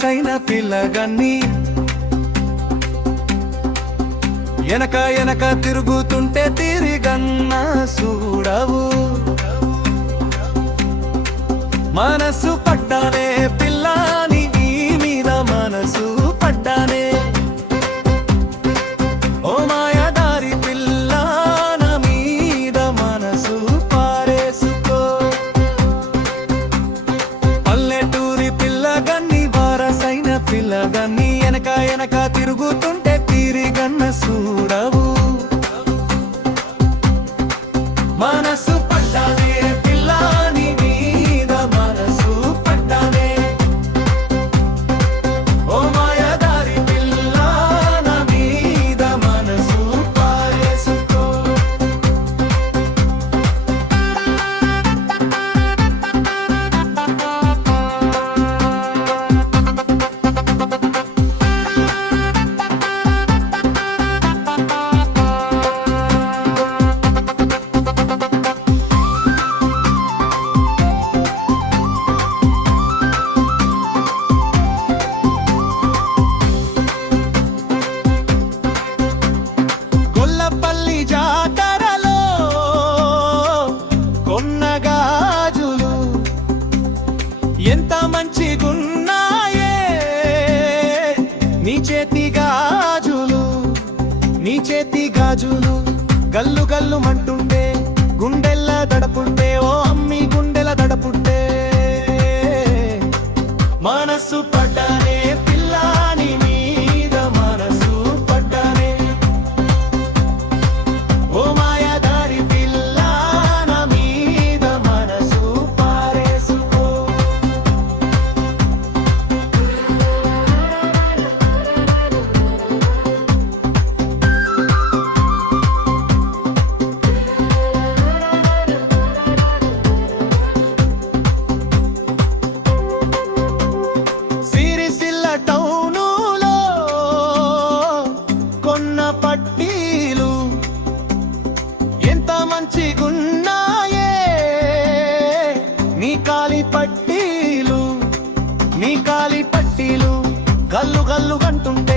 వరసైన పిల్లగన్ని ఎనక ఎనక తిరుగుతుంటే తిరిగన్న చూడవు మనసు పడ్డానే పిల్లాని నీ మీద మనసు పడ్డానే ఓ మాయదారి పిల్ల నా మీద మనసు పారేసుకో పల్లెటూరి పిల్లగన్ని వరసైన పిల్లగన్ని ఎనక ఎనక తిరుగుతుంటే తిరిగన్న చూడవు మనసు పడ్డానే పిల్లాని మీద మనసు పడ్డానే ఓ మాయదారి పిల్ల నా మీద మనసు పారేసుకో గొల్లపల్లి జాతరలో కొన్న గాజులు ఎంత మంచిగున్నాయే నీ చేతి గాజులు నీ చేతి గాజులు గల్లు గల్లు మంటుంటే గుండెల్ల దడపుంటే ఓ అమ్మి గుండెల దడపుంటే మనసు పడ్డానే పిల్లాని మీద మనసు పడ్డానే ఓ మాయదారి పిల్ల నా మీద మనసు పారేసుకో సిరిసిల్ల టౌనులో కొన్న పట్టీలు ఎంత మంచిగున్నాయే నీ కాలి పట్టీలు గల్లు గల్లు గంటుంటే